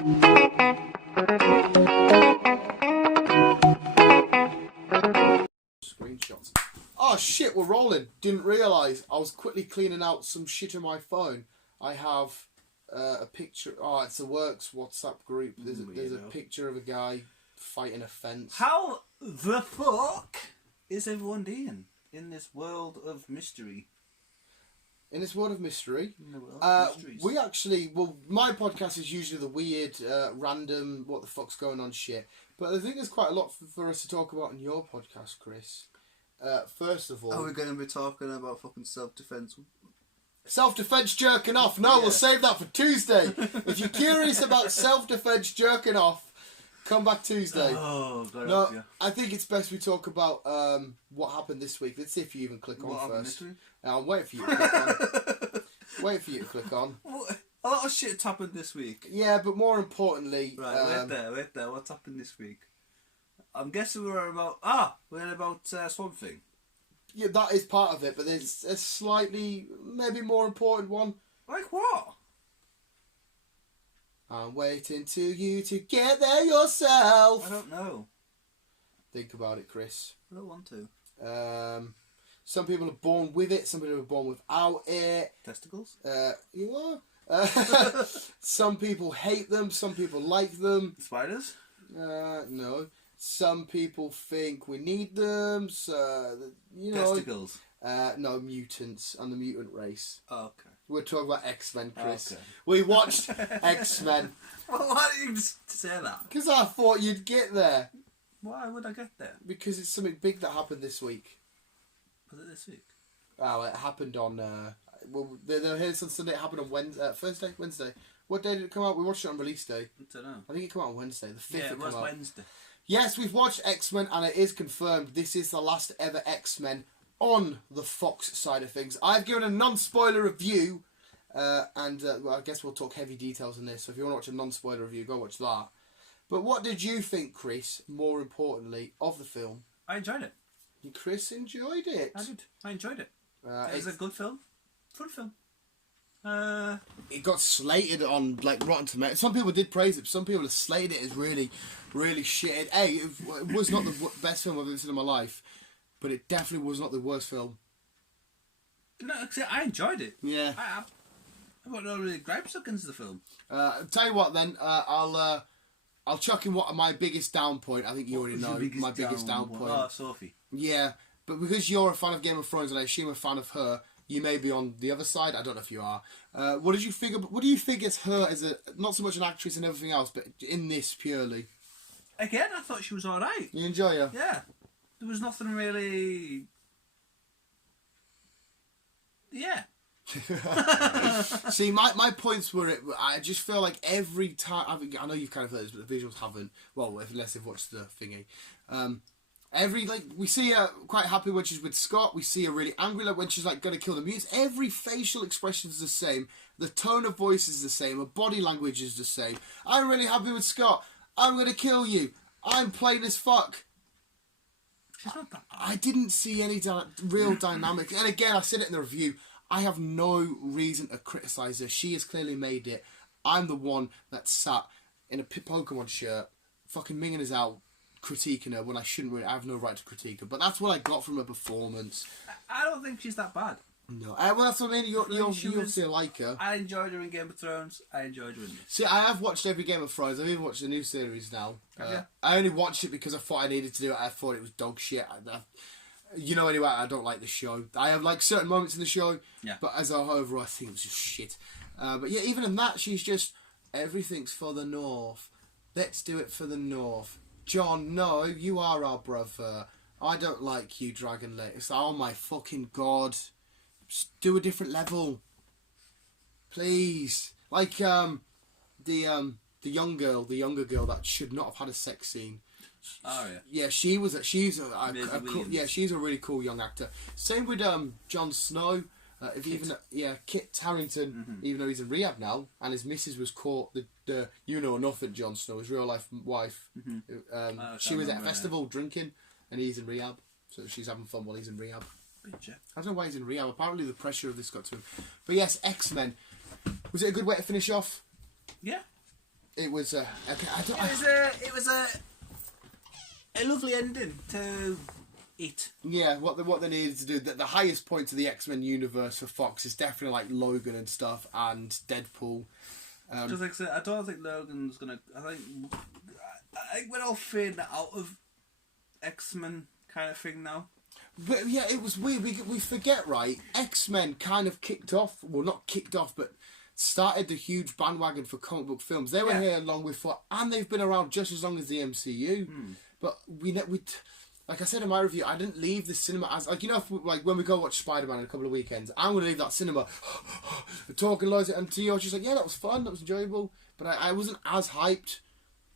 Screenshots. Oh shit, we're rolling. Didn't realise. I was quickly cleaning out some shit on my phone. I have a picture. Oh, it's a works WhatsApp group. There's a picture of a guy fighting a fence. How the fuck is everyone doing in this world of mystery? In this world of mystery, mysteries. we actually, well, my podcast is usually the weird, random, what the fuck's going on shit. But I think there's quite a lot for us to talk about in your podcast, Chris. First of all... Are we going to be talking about fucking self-defence? Self-defence jerking off. No, yeah. We'll save that for Tuesday. If you're curious about self-defence jerking off, come back Tuesday. Oh, God. No, I think it's best we talk about what happened this week. Let's see if you even click on first. I'm waiting for you to click on. Wait for you to click on. A lot of shit's happened this week. Yeah, but more importantly... Right, wait there. What's happened this week? I'm guessing we're about Swamp Thing. Yeah, that is part of it, but there's a slightly, maybe more important one. Like what? I'm waiting to you to get there yourself. I don't know. Think about it, Chris. I don't want to. Some people are born with it, some people are born without it. Testicles? You are. Some people hate them, some people like them. Spiders? No. Some people think we need them, so, you know... Testicles? No, mutants and the mutant race. Oh, okay. We're talking about X-Men, Chris. Okay. We watched X-Men. Well, why didn't you just say that? Because I thought you'd get there. Why would I get there? Because it's something big that happened this week. Was it this week? Oh, it happened on... well, they're here since Sunday. It happened on Wednesday. What day did it come out? We watched it on release day. I don't know. I think it came out on Wednesday. The 5th Yeah, it was Wednesday. Yes, we've watched X-Men, and it is confirmed this is the last ever X-Men on the Fox side of things. I've given a non-spoiler review, and well, I guess we'll talk heavy details on this, so if you want to watch a non-spoiler review, go watch that. But what did you think, Chris, more importantly, of the film? I enjoyed it. Chris enjoyed it. I did. I enjoyed it. It was a good film. Fun film. It got slated on like Rotten Tomatoes. Some people did praise it. But some people have slated it as really, really shit. Hey, it was not the best film I've ever seen in my life, but it definitely was not the worst film. No, I enjoyed it. Yeah. I've got no really gripes against the film. Tell you what, then I'll chuck in what my biggest down point. I think you already know my biggest down point. Oh, Sophie. Yeah, but because you're a fan of Game of Thrones and I assume a fan of her, you may be on the other side. I don't know if you are. What did you figure? What do you think as her as a not so much an actress and everything else, but in this purely? Again, I thought she was all right. You enjoy her? Yeah, there was nothing really. Yeah. See, my points were I just feel like every time I know you've kind of heard this, but the visuals haven't. Well, unless they've watched the thingy. We see her quite happy when she's with Scott. We see her really angry when she's like going to kill the mutants. Every facial expression is the same. The tone of voice is the same. Her body language is the same. I'm really happy with Scott. I'm going to kill you. I'm plain as fuck. She's not that bad. I didn't see any real dynamic. And again, I said it in the review. I have no reason to criticise her. She has clearly made it. I'm the one that sat in a Pokemon shirt, fucking minging us out, critiquing her when I shouldn't really. I have no right to critique her. But that's what I got from her performance. I don't think she's that bad. No. Well, that's what I mean. You obviously like her. I enjoyed her in Game of Thrones. I enjoyed her in this. See, I have watched every Game of Thrones. I've even watched the new series now. I only watched it because I thought I needed to do it. I thought it was dog shit. Anyway, I don't like the show. I have like certain moments in the show, but as a whole, I think it was just shit. But yeah, even in that, she's just everything's for the North. Let's do it for the North. John, no, you are our brother. I don't like you, Dragon Lady. It's like, oh my fucking god. Just do a different level. Please. Like the younger girl that should not have had a sex scene. Oh yeah. Yeah, she's a really cool young actor. Same with Jon Snow. Kit Harington, even though he's in rehab now, and his missus was caught the nothing Jon Snow, his real life wife. She was at a festival drinking, and he's in rehab, so she's having fun while he's in rehab. I don't know why he's in rehab. Apparently the pressure of this got to him. But yes, X-Men. Was it a good way to finish off? Yeah. It was a. It was a lovely ending to it. Yeah, what they needed to do. The highest point of the X-Men universe for Fox is definitely like Logan and stuff, and Deadpool. Just like I said, I don't think Logan's gonna. I think we're all fading out of X-Men kind of thing now. But yeah, it was weird. We forget, right? X-Men kind of kicked off. Well, not kicked off, but started the huge bandwagon for comic book films. They were here long before, and they've been around just as long as the MCU. But we like I said in my review, I didn't leave the cinema as like, you know, like when we go watch Spider-Man in a couple of weekends, I'm gonna leave that cinema talking loads, and to you, I was just like, yeah, that was fun, that was enjoyable, but I wasn't as hyped.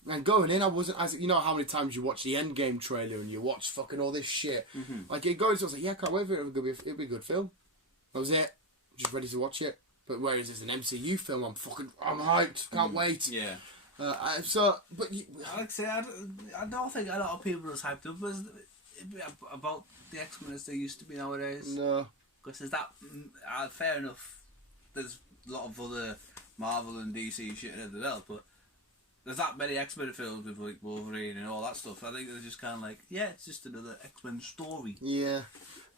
And going in, I wasn't as, you know how many times you watch the Endgame trailer and you watch fucking all this shit. Like it goes, I was like, yeah, can't wait for it. It'll be a good film. That was it. Just ready to watch it. But whereas it's an MCU film, I'm hyped. Can't wait. Yeah. But like I say, I don't think a lot of people are as hyped up as about the X-Men as they used to be nowadays. No. Because there's that. Fair enough. There's a lot of other Marvel and DC shit and everything else, but there's that many X-Men films with like Wolverine and all that stuff. I think they're just kind of like, yeah, it's just another X-Men story. Yeah.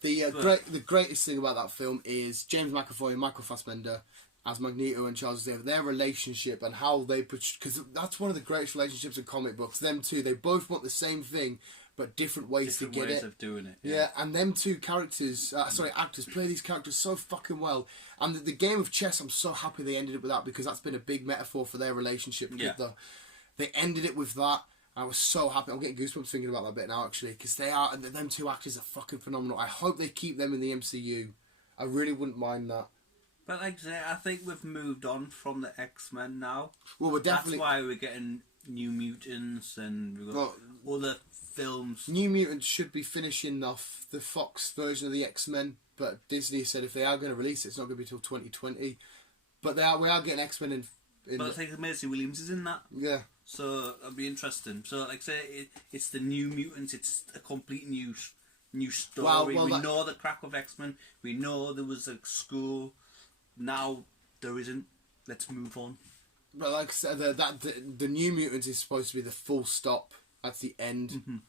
The greatest thing about that film is James McAvoy and Michael Fassbender as Magneto and Charles Xavier, their relationship and how they... Because that's one of the greatest relationships in comic books. Them two, they both want the same thing, but different ways to get it. Different ways of doing it. Yeah, and them two actors play these characters so fucking well. And the game of chess, I'm so happy they ended it with that, because that's been a big metaphor for their relationship. Yeah. They ended it with that. I was so happy. I'm getting goosebumps thinking about that bit now, actually, because them two actors are fucking phenomenal. I hope they keep them in the MCU. I really wouldn't mind that. But like I say, I think we've moved on from the X-Men now. Well, we're definitely... That's why we're getting New Mutants and we've got other films. New Mutants should be finishing off the Fox version of the X-Men, but Disney said if they are going to release it, it's not going to be till 2020. But we are getting X-Men in... But I think Maisie Williams is in that. Yeah. So it'll be interesting. So like I say, it's the New Mutants. It's a complete new story. We know the crack of X-Men. We know there was a school. Now there isn't. Let's move on. But like I said, the New Mutants is supposed to be the full stop at the end.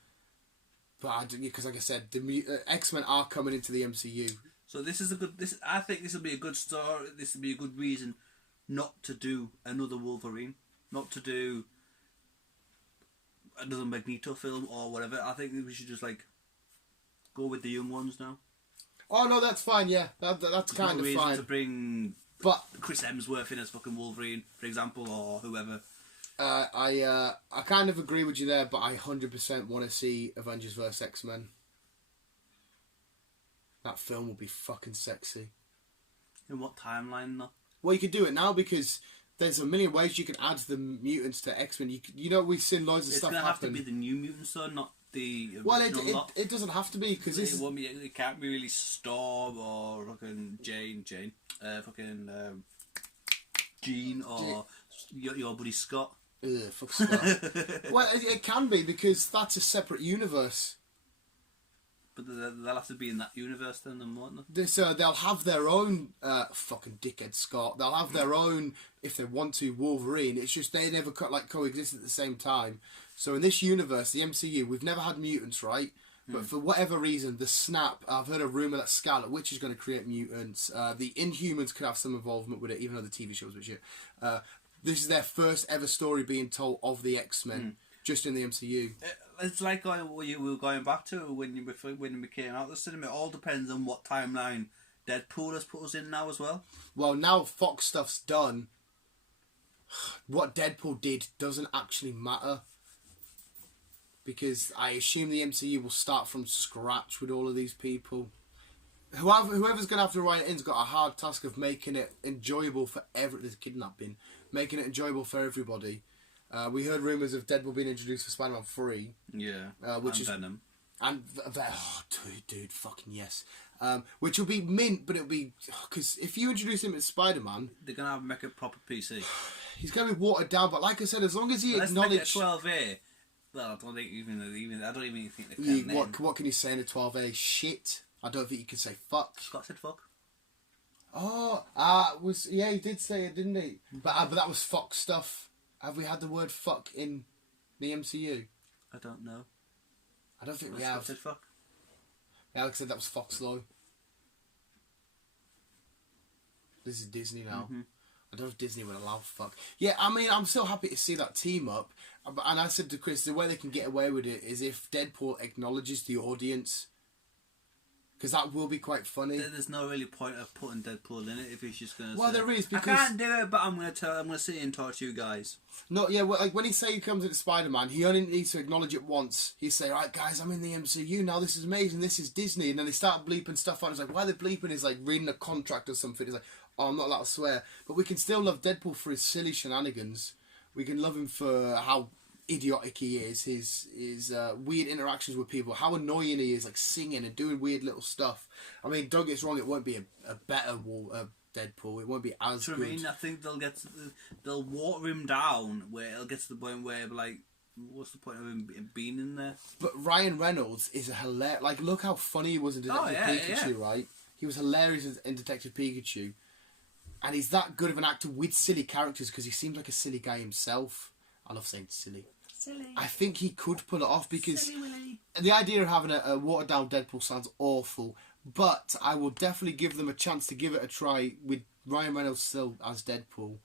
But because like I said, the X-Men are coming into the MCU. So this is a good. I think this will be a good story. This will be a good reason not to do another Wolverine, not to do another Magneto film or whatever. I think we should just like go with the young ones now. Oh no, that's fine. Yeah, that's kind of fine. To bring, but Chris Hemsworth in as fucking Wolverine, for example, or whoever. I kind of agree with you there, but I 100% want to see Avengers vs X-Men. That film will be fucking sexy. In what timeline though? Well, you could do it now because there's a million ways you can add the mutants to X-Men. We've seen loads of stuff happen. It's going to have to be the new mutants though, not the original lot. It doesn't have to be because it can't be really Storm or fucking Jane, fucking Jean or your buddy Scott. Ugh, fuck Scott. Well, it can be because that's a separate universe. But they'll have to be in that universe then, won't they? They'll have their own fucking dickhead Scott. They'll have their own, if they want to, Wolverine. It's just they never coexist at the same time. So in this universe, the MCU, we've never had mutants, right? But for whatever reason, the Snap, I've heard a rumour that Scarlet Witch is going to create mutants. The Inhumans could have some involvement with it, even though the TV shows with shit. This is their first ever story being told of the X-Men, just in the MCU. It's like what you were going back to when we came out of the cinema. It all depends on what timeline Deadpool has put us in now as well. Well, now Fox stuff's done. What Deadpool did doesn't actually matter. Because I assume the MCU will start from scratch with all of these people. Whoever's going to have to write it in's got a hard task of making it enjoyable for there's kidnapping. Making it enjoyable for everybody. We heard rumours of Deadpool being introduced for Spider-Man 3. Yeah, which is Venom. And dude, fucking yes. Which will be mint, but it'll be... Because if you introduce him as Spider-Man... They're going to have to make a proper PC. He's going to be watered down, but like I said, as long as he Let's acknowledges... make it a 12A. Well, I don't even think they can. What can you say in a 12A? Shit. I don't think you can say fuck. Scott said fuck. Oh, he did say it, didn't he? But that was Fox stuff. Have we had the word fuck in the MCU? I don't know. I don't think we have. Said fuck. Alex said that was Fox though. This is Disney now. Mm-hmm. I don't know if Disney would allow fuck. Yeah, I mean, I'm so happy to see that team up. And I said to Chris, the way they can get away with it is if Deadpool acknowledges the audience. Because that will be quite funny. There's no really point of putting Deadpool in it if he's just going to Well, say, there is, because... I can't do it, but I'm going to sit and talk to you guys. No, yeah, well, like when he say he comes into Spider-Man, he only needs to acknowledge it once. He say, right, guys, I'm in the MCU now, this is amazing, this is Disney. And then they start bleeping stuff out. It's like, why are they bleeping? He's like reading a contract or something. He's like, oh, I'm not allowed to swear. But we can still love Deadpool for his silly shenanigans. We can love him for how idiotic he is, his weird interactions with people, how annoying he is, like singing and doing weird little stuff. I mean, don't get us wrong, it won't be a better Deadpool. It won't be as good. I mean, I think they'll water him down where it'll get to the point where like, what's the point of him being in there? But Ryan Reynolds is a hilarious. Like, look how funny he was in Detective Pikachu, right? He was hilarious in Detective Pikachu, and he's that good of an actor with silly characters because he seems like a silly guy himself. I love saying silly. I think he could pull it off because the idea of having a watered down Deadpool sounds awful, but I will definitely give them a chance to give it a try with Ryan Reynolds still as Deadpool.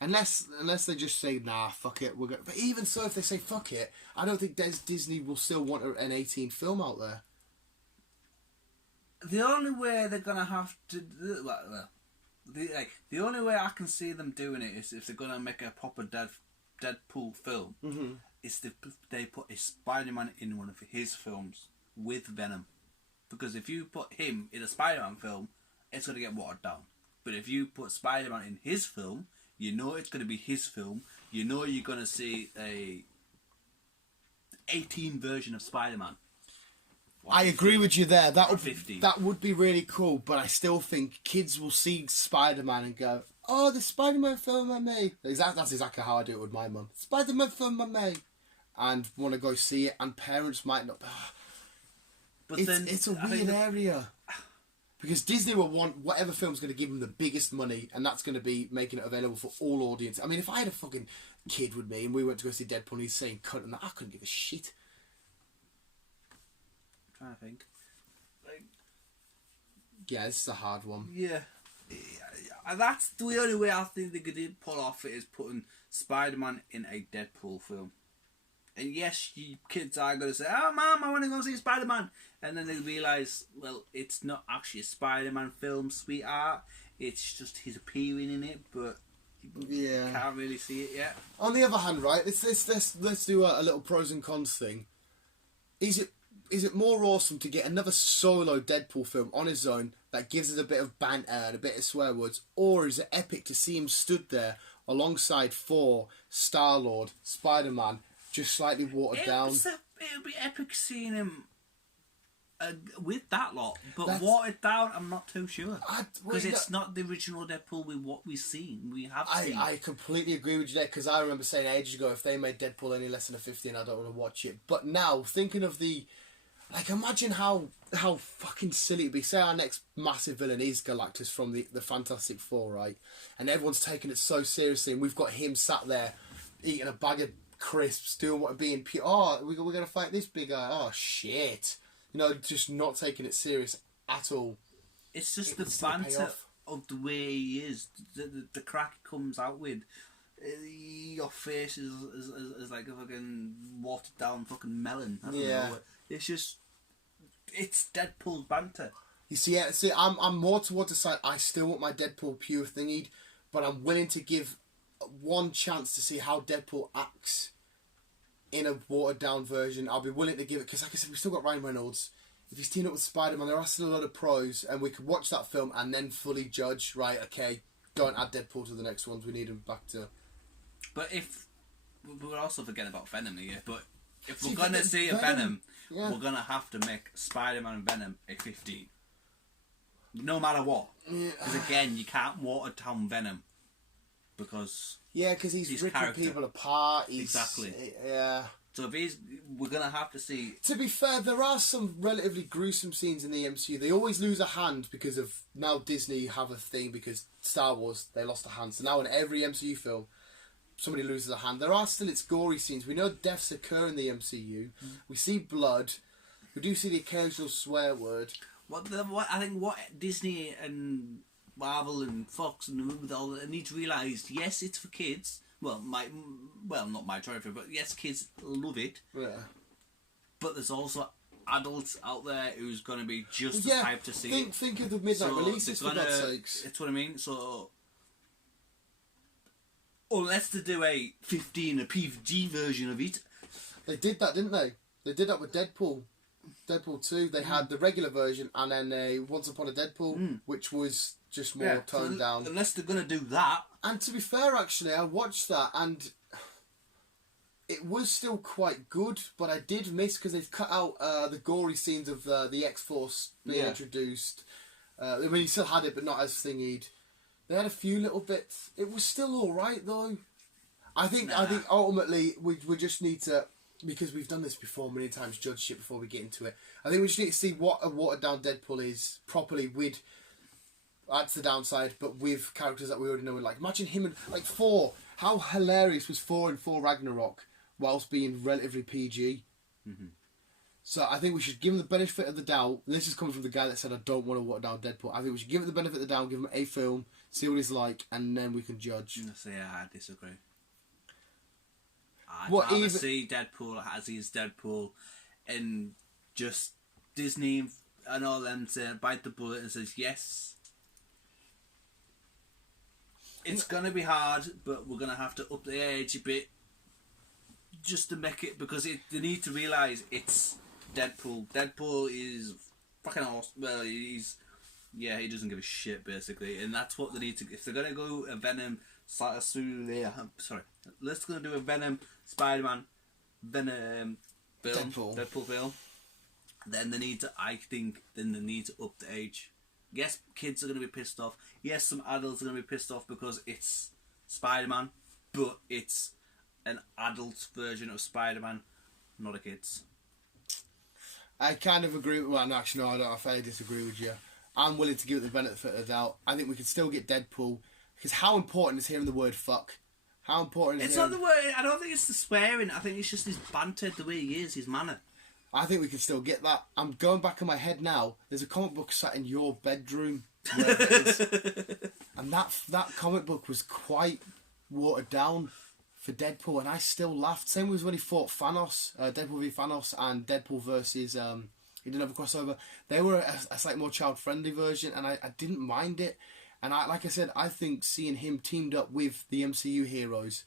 Unless they just say, nah, fuck it, we're gonna... But even so, if they say fuck it, I don't think Disney will still want an 18 film out there. The only way they're gonna have to... the only way I can see them doing it is if they're gonna make a proper Deadpool film, is they put a Spider-Man in one of his films with Venom. Because if you put him in a Spider-Man film, it's going to get watered down. But if you put Spider-Man in his film, you know it's going to be his film. You know you're going to see a 18 version of Spider-Man. I agree with you there. That would be really cool, but I still think kids will see Spider-Man and go, oh, the Spider-Man film I made. That's exactly how I do it with my mum. Spider-Man film I made. And want to go see it, and parents might not. But it's a weird area. Because Disney will want whatever film's going to give them the biggest money, and that's going to be making it available for all audience. I mean, if I had a fucking kid with me and we went to go see Deadpool and he's saying cunt and that, I couldn't give a shit. I'm trying to think. Yeah, this is a hard one. Yeah. That's the only way I think they could pull off it is putting Spider-Man in a Deadpool film. And yes, you kids are going to say, oh, Mum, I want to go see Spider-Man. And then they realise, well, it's not actually a Spider-Man film, sweetheart. It's just he's appearing in it, but you can't really see it yet. On the other hand, right, let's do a little pros and cons thing. Is it more awesome to get another solo Deadpool film on his own that gives us a bit of banter and a bit of swear words, or is it epic to see him stood there alongside Thor, Star-Lord, Spider-Man, just slightly watered down? It would be epic seeing him with that lot, but watered down, I'm not too sure. Because it's not the original Deadpool with what we've seen. I completely agree with you there, because I remember saying ages ago, if they made Deadpool any less than a 15, I don't want to watch it. But now, thinking of the... Like, imagine how fucking silly it'd be. Say our next massive villain is Galactus from the Fantastic Four, right? And everyone's taking it so seriously, and we've got him sat there eating a bag of crisps, doing what being pure. Oh, we're going to fight this big guy. Oh, shit. You know, just not taking it serious at all. It's just the banter of the way he is. The crack he comes out with. Your face is like a fucking watered down fucking melon. I don't know. It's just, it's Deadpool banter. You see, I'm more towards the side, I still want my Deadpool pure thingied, but I'm willing to give one chance to see how Deadpool acts in a watered down version. I'll be willing to give it, because like I said, we've still got Ryan Reynolds. If he's teamed up with Spider-Man, there are still a lot of pros, and we could watch that film and then fully judge, right, okay, don't add Deadpool to the next ones, we need him back to... But we're also forgetting about Venom here, but if we're going to see a Venom, we're going to have to make Spider-Man and Venom a 15. No matter what. Because again, you can't water down Venom. Because... Yeah, because he's ripping people apart. Exactly. Yeah. So if we're going to have to see... To be fair, there are some relatively gruesome scenes in the MCU. They always lose a hand because of... Now Disney have a thing because Star Wars, they lost a hand. So now in every MCU film... somebody loses a hand. There are still its gory scenes. We know deaths occur in the MCU. We see blood. We do see the occasional swear word. I think what Disney and Marvel and Fox and all that need to realise, yes, it's for kids. Well, not my territory, but yes, kids love it. Yeah. But there's also adults out there who's going to be just as hyped to see it. Think of the midnight releases, for God's sakes. That's what I mean. So, unless they do a 15, a PG version of it. They did that, didn't they? They did that with Deadpool. Deadpool 2, they had the regular version and then a Once Upon a Deadpool, which was just more toned down. Unless they're going to do that. And to be fair, actually, I watched that and it was still quite good, but I did miss because they've cut out the gory scenes of the X-Force being introduced. I mean, you still had it, but not as thingied. They had a few little bits. It was still alright, though. I think ultimately we just need to, because we've done this before many times, judge shit before we get into it. I think we just need to see what a watered down Deadpool is properly with, that's the downside, but with characters that we already know. Like, imagine him and, like, Thor. How hilarious was Thor in Thor Ragnarok whilst being relatively PG? Mm-hmm. So I think we should give him the benefit of the doubt. And this is coming from the guy that said, I don't want to water down Deadpool. I think we should give him the benefit of the doubt, give him a film, see what he's like, and then we can judge. I disagree. I'd rather see Deadpool as he's Deadpool and just Disney and all them say, bite the bullet and says, yes, it's going to be hard, but we're going to have to up the age a bit just to make it, because they need to realise it's Deadpool. Deadpool is fucking awesome. Well, he doesn't give a shit, basically, and that's what they need to. If they're going to go a Venom, let's go do a Venom, Spider-Man, Venom film, Deadpool film, then they need to, they need to up the age. Yes, kids are going to be pissed off. Yes, some adults are going to be pissed off because it's Spider-Man, but it's an adult version of Spider-Man, not a kid's. I kind of agree with... Well, no, actually, no, I don't. I fairly disagree with you. I'm willing to give it the benefit of the doubt. I think we can still get Deadpool, because how important is hearing the word fuck? How important is It's not the word... I don't think it's the swearing. I think it's just his banter, the way he is, his manner. I think we can still get that. I'm going back in my head now. There's a comic book sat in your bedroom. And that comic book was quite watered down for Deadpool, and I still laughed. Same was when he fought Thanos, Deadpool v Thanos, and Deadpool versus... he didn't have a crossover. They were a slightly more child-friendly version, and I didn't mind it. And like I said, I think seeing him teamed up with the MCU heroes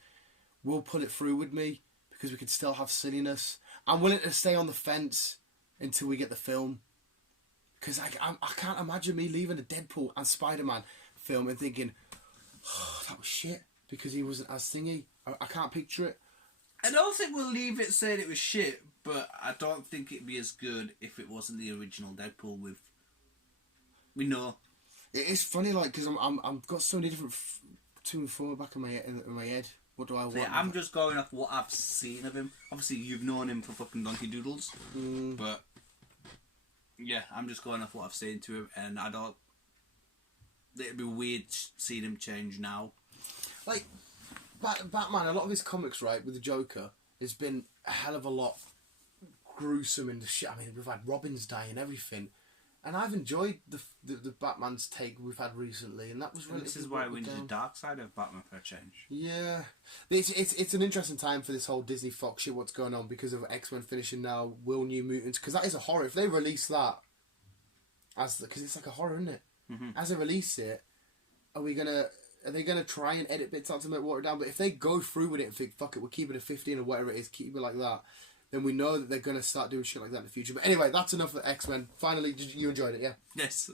will pull it through with me, because we could still have silliness. I'm willing to stay on the fence until we get the film, because I can't imagine me leaving a Deadpool and Spider-Man film and thinking, oh, that was shit, because he wasn't as thingy. I can't picture it. I don't think we'll leave it saying it was shit, but I don't think it'd be as good if it wasn't the original Deadpool we know. It is funny, like, because I'm got so many different 2 and 4 back in my head. What do I want? Yeah, I'm just going off what I've seen of him. Obviously, you've known him for fucking Donkey Doodles, but yeah, I'm just going off what I've seen to him, and I don't. It'd be weird seeing him change now. Like Batman, a lot of his comics, right, with the Joker, has been a hell of a lot gruesome and shit. I mean, we've had Robins die and everything. And I've enjoyed the Batman's take we've had recently, and that was really. This is why we need the dark side of Batman for a change. Yeah, it's an interesting time for this whole Disney Fox shit. What's going on because of X-Men finishing now? Will New Mutants? Because that is a horror. If they release that, because it's like a horror, isn't it? Mm-hmm. As they release it, are they gonna try and edit bits out to make water down? But if they go through with it and think, fuck it, we're keeping it 15 or whatever it is, keep it like that, then we know that they're going to start doing shit like that in the future. But anyway, that's enough of X-Men. Finally, you enjoyed it, yeah? Yes.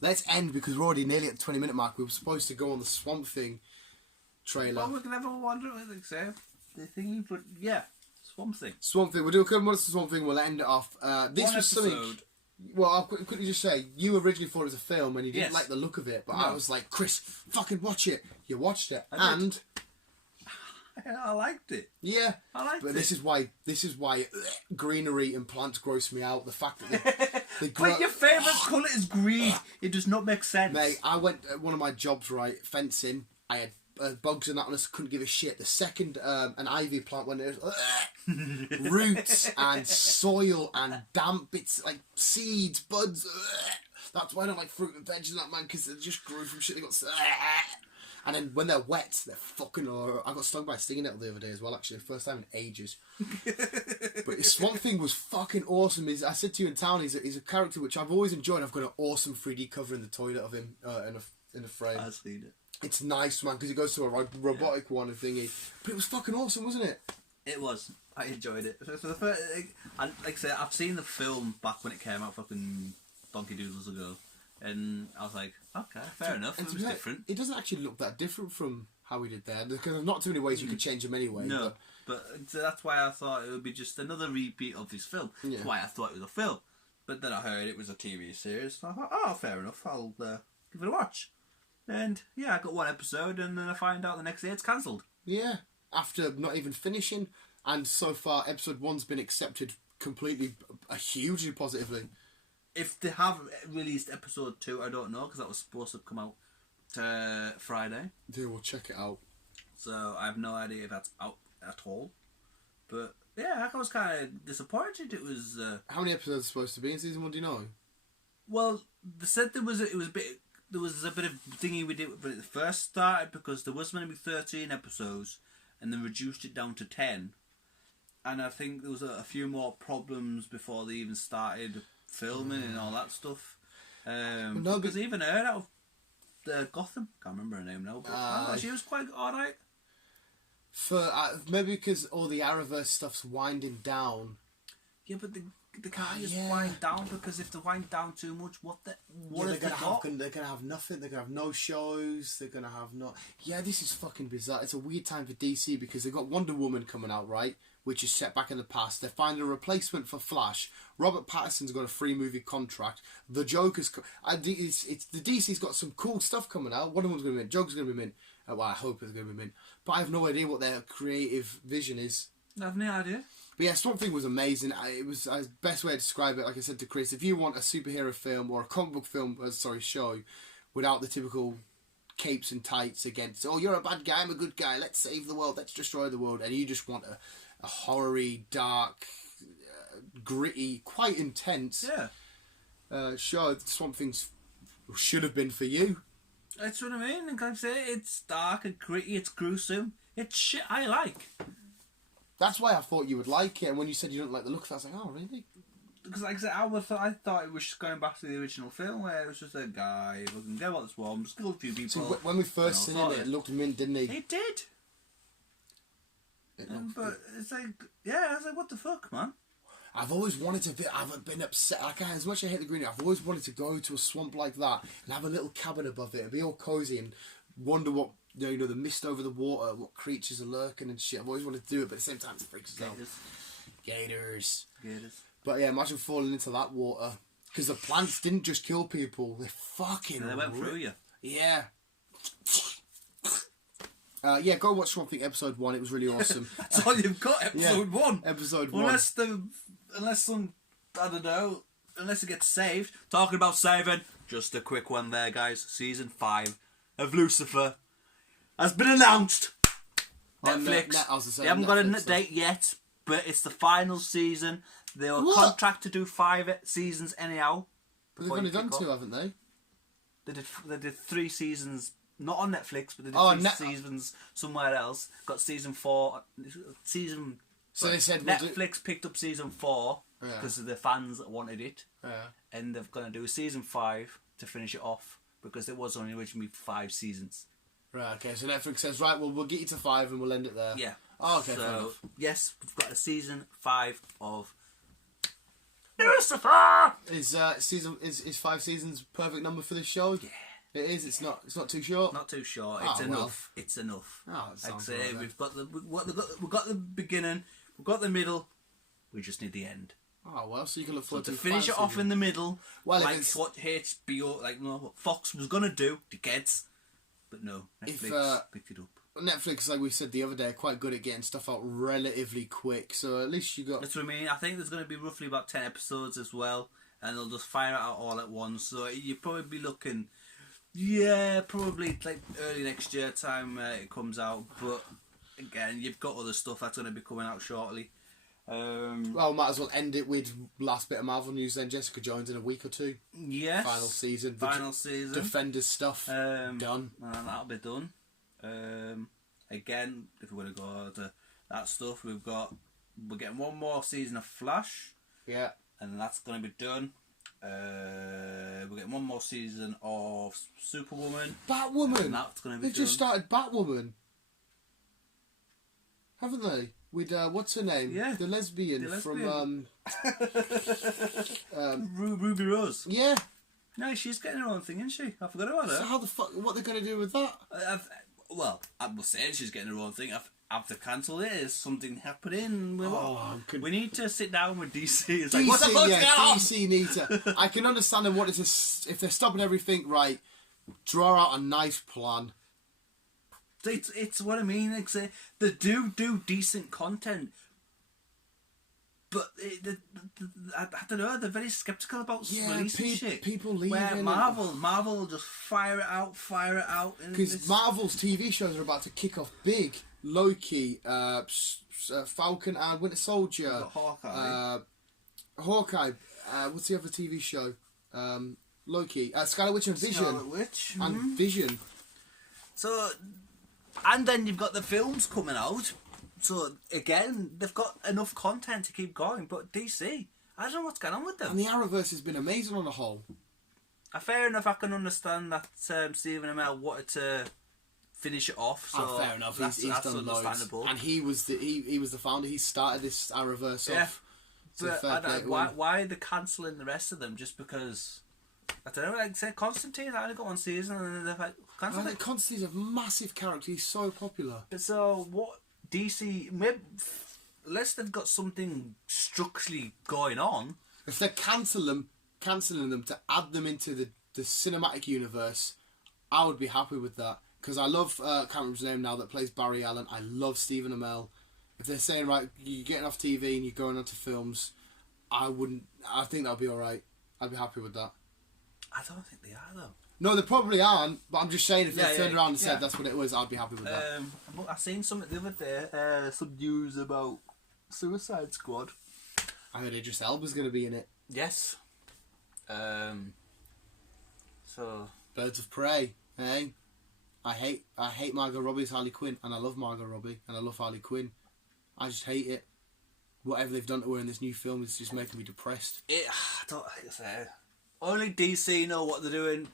Let's end, because we're already nearly at the 20-minute mark. We were supposed to go on the Swamp Thing trailer. Well, we can have a wander with it, so the thingy, but yeah, Swamp Thing. Swamp Thing. We'll do a couple more Swamp Thing. We'll end it off. This was something... Well, I'll quickly just say, you originally thought it was a film and you didn't like the look of it, but I was like, Chris, fucking watch it. You watched it. And... I liked it. Yeah, I liked it. But this is why greenery and plants gross me out. The fact that they but your favourite colour is green. It does not make sense. Mate, I went at one of my jobs, right, fencing. I had bugs and that on us, couldn't give a shit. The second an ivy plant went there, roots and soil and damp bits like seeds, buds. That's why I don't like fruit and veg and that, man, because they just grew from shit they got. And then when they're wet, they're fucking. I got stung by a stinging nettle the other day as well. Actually, first time in ages. But Swamp Thing was fucking awesome. I said to you in town, he's a character which I've always enjoyed. I've got an awesome 3D cover in the toilet of him in a frame. I've seen it. It's nice, man, because it goes to a robotic one and thingy. But it was fucking awesome, wasn't it? It was. I enjoyed it. So the first, like I said, I've seen the film back when it came out, fucking donkey doodles ago, and I was like, okay, fair enough. It was different. It doesn't actually look that different from how we did there, because there's not too many ways you could change them anyway. No, but so that's why I thought it would be just another repeat of this film. Yeah. That's why I thought it was a film. But then I heard it was a TV series, so I thought, oh, fair enough, I'll give it a watch. And yeah, I got one episode, and then I find out the next day it's cancelled. Yeah, after not even finishing, and so far episode 1's been accepted completely, hugely positively. If they have released episode 2, I don't know, because that was supposed to come out Friday. Yeah, we'll check it out. So I have no idea if that's out at all. But yeah, I was kind of disappointed. It was. How many episodes are supposed to be in season 1? Do you know? Well, they said there was a bit of thingy with it when it first started, because there was going to be 13 episodes, and they reduced it down to 10. And I think there was a few more problems before they even started filming and all that stuff. Because even her out of Gotham, can't remember her name now, but she was quite alright. For maybe because all the Arrowverse stuff's winding down. Yeah, but they can't just wind down, because if they wind down too much, they're gonna have nothing. They're gonna have no shows. They're gonna have no. Yeah, this is fucking bizarre. It's a weird time for DC, because they've got Wonder Woman coming out, right? Which is set back in the past. They're finding a replacement for Flash. Robert Pattinson's got a 3-movie contract. The Joker's. The DC's got some cool stuff coming out. Wonder Woman's going to be in. Joker's going to be in. Well, I hope it's going to be in. But I have no idea what their creative vision is. I have no idea. But yeah, Swamp Thing was amazing. It was the best way to describe it. Like I said to Chris, if you want a superhero film or a comic book film, show, without the typical capes and tights against, oh, you're a bad guy, I'm a good guy, let's save the world, let's destroy the world, and you just want a horror-y, dark, gritty, quite intense show, Swamp Thing should have been for you. That's what I mean. Like I say, it's dark and gritty, it's gruesome, it's shit I like. That's why I thought you would like it, and when you said you didn't like the look of it, I was like, oh, really? Because like I said, I thought it was just going back to the original film, where it was just a guy who can go out the swamp, just kill a few people. So when we first seen it looked mint, didn't he? It did. But it's like, yeah, I was like, what the fuck, man? I've always wanted to. I've been upset. Like, as much as I hate the greenery, I've always wanted to go to a swamp like that and have a little cabin above it and be all cozy and wonder what the mist over the water, what creatures are lurking and shit. I've always wanted to do it, but at the same time, it freaks us out. Gators. But yeah, imagine falling into that water, because the plants didn't just kill people; they fucking. They went through you. Yeah. Yeah, go watch Swamp Thing episode 1. It was really awesome. That's all you've got, episode 1. Episode 1. Unless it gets saved. Talking about saving, just a quick one there, guys. Season 5 of Lucifer has been announced. Netflix. They haven't got a date yet, but it's the final season. They were contracted to do 5 seasons anyhow. But they've only done 2, haven't they? They did 3 seasons. Not on Netflix, but they did 3 seasons somewhere else. Got season 4. So they said Netflix picked up season 4 because the fans wanted it, and they're going to do a season 5 to finish it off, because it was only originally 5 seasons. Right. Okay. So Netflix says, right, well, we'll get you to 5 and we'll end it there. Yeah. Oh, okay. So yes, we've got a season 5 of Lucifer. Is 5 seasons perfect number for this show? Yeah. It is. It's not too short. Not too short. It's enough. Well. It's enough. Oh, that sounds like I say, we've got the beginning. We've got the middle. We just need the end. Oh well, so you can look forward to finish it off in the middle. Well, like what HBO, what Fox was gonna do, dickheads. But no, Netflix picked it up. Netflix, like we said the other day, are quite good at getting stuff out relatively quick. So at least you got. That's what I mean. I think there's going to be roughly about 10 episodes as well, and they'll just fire it out all at once. So you'll probably be looking. Yeah, probably like early next year time it comes out. But again, you've got other stuff that's going to be coming out shortly. Well, might as well end it with last bit of Marvel news then. Jessica Jones in a week or two. Yes. Final season. Defenders stuff. Done. And that'll be done. Again, if we're going to go to that stuff, we're getting one more season of Flash. Yeah. And that's going to be done. We're getting one more season of Superwoman. Batwoman. And that's going to be They've just started Batwoman. Haven't they? With, what's her name? Yeah. The lesbian from, Ruby Rose. Yeah. No, she's getting her own thing, isn't she? I forgot about her. So how the fuck, what are they going to do with that? I'm saying she's getting her own thing. After cancel it, is something happening? We need to sit down with DC. It's like, what the fuck's going on? DC need to. I can understand them wanting to. If they're stopping everything, right, draw out a nice plan. It's what I mean. Like, they do decent content, but I don't know. They're very skeptical about releasing shit. People leave. Where Marvel will just fire it out. Because Marvel's TV shows are about to kick off big. Loki, Falcon and Winter Soldier, Hawkeye. What's the other TV show? Loki, Scarlet Witch and Vision. Vision. So, and then you've got the films coming out. So again, they've got enough content to keep going. But DC, I don't know what's going on with them. And the Arrowverse has been amazing on the whole. Fair enough. I can understand that Stephen Amell wanted to finich it off. So fair enough. That's done understandable. Loads. And he was the founder. He started this Arrowverse off. So but why are they cancelling the rest of them just because? I don't know. Like say Constantine, I only got one season, and they're like cancelled it. Constantine's a massive character. He's so popular. So what DC? Maybe, unless they've got something structurally going on. If they're cancelling them to add them into the cinematic universe, I would be happy with that. Because I love, can't remember his name now, that plays Barry Allen. I love Stephen Amell. If they're saying, right, you're getting off TV and you're going onto films, I think that'll be alright. I'd be happy with that. I don't think they are, though. No, they probably aren't, but I'm just saying if they turned around and said that's what it was, I'd be happy with that. I seen something the other day, some news about Suicide Squad. I heard Idris Elba's going to be in it. Yes. So Birds of Prey, eh? I hate Margot Robbie as Harley Quinn, and I love Margot Robbie, and I love Harley Quinn. I just hate it. Whatever they've done to her in this new film is just making me depressed. Only DC know what they're doing.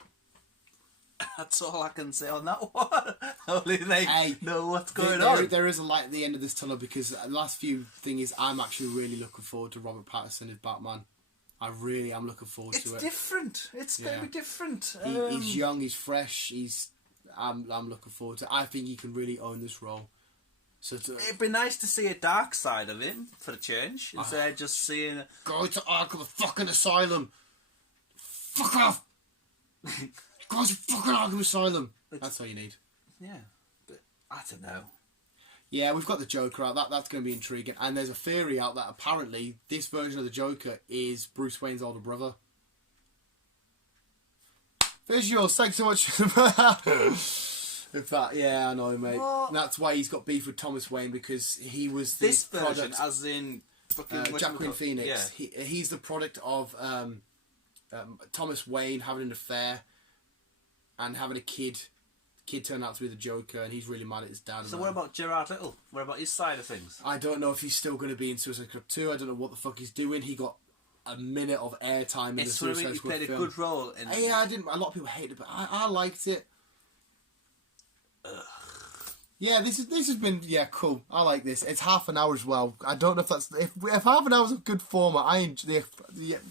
That's all I can say on that one. Only they know what's going on. There is a light at the end of this tunnel because the last few thing is I'm actually really looking forward to Robert Pattinson as Batman. I really am looking forward to it. It's different. It's going to be different. He's young. He's fresh. I'm looking forward to it. I think he can really own this role. So it'd be nice to see a dark side of him for a change instead of just seeing. Go to Arkham fucking Asylum. Fuck off. Go to fucking Arkham Asylum. That's all you need. Yeah, but I don't know. Yeah, we've got the Joker out. That's going to be intriguing. And there's a theory out that apparently this version of the Joker is Bruce Wayne's older brother. Visuals, thanks so much. In fact, yeah, I know, mate. What? That's why he's got beef with Thomas Wayne, because he was the this version, as in Joaquin Phoenix. Yeah. He's the product of Thomas Wayne having an affair and having a kid. Kid turned out to be the Joker, and he's really mad at his dad. So what about Gerard Little? What about his side of things? I don't know if he's still going to be in Suicide Squad 2. I don't know what the fuck he's doing. He got a minute of airtime in the Suicide Squad film. He played a good role in it. Yeah, I didn't. A lot of people hated it, but I liked it. Ugh. Yeah, this has been cool. I like this. It's half an hour as well. I don't know if that's if half an hour is a good format.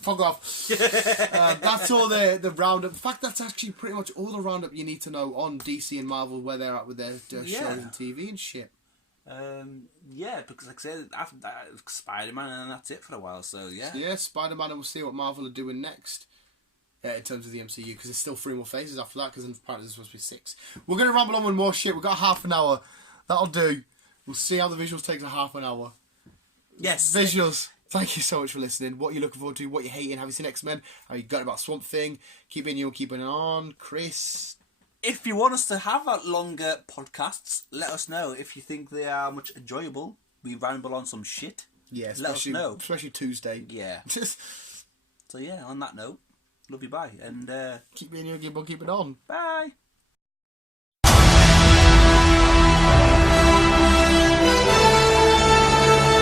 Fuck off. That's all the roundup. In fact, that's actually pretty much all the roundup you need to know on DC and Marvel, where they're at with their shows and TV and shit. Because like I said, after that, Spider-Man, and that's it for a while. So Spider-Man, and we'll see what Marvel are doing next. In terms of the MCU, because there's still 3 more phases after that, because apparently there's supposed to be 6. We're going to ramble on with more shit. We've got half an hour. That'll do. We'll see how the visuals takes a half an hour. Yes. Visuals. Thank you so much for listening. What are you looking forward to? What are you hating? Have you seen X-Men? How you got about Swamp Thing? Keeping on. Chris. If you want us to have longer podcasts, let us know. If you think they are much enjoyable, we ramble on some shit. Yeah, let us know. Especially Tuesday. Yeah. So yeah, on that note, love you, bye. And keep being your game, keep it on. Bye.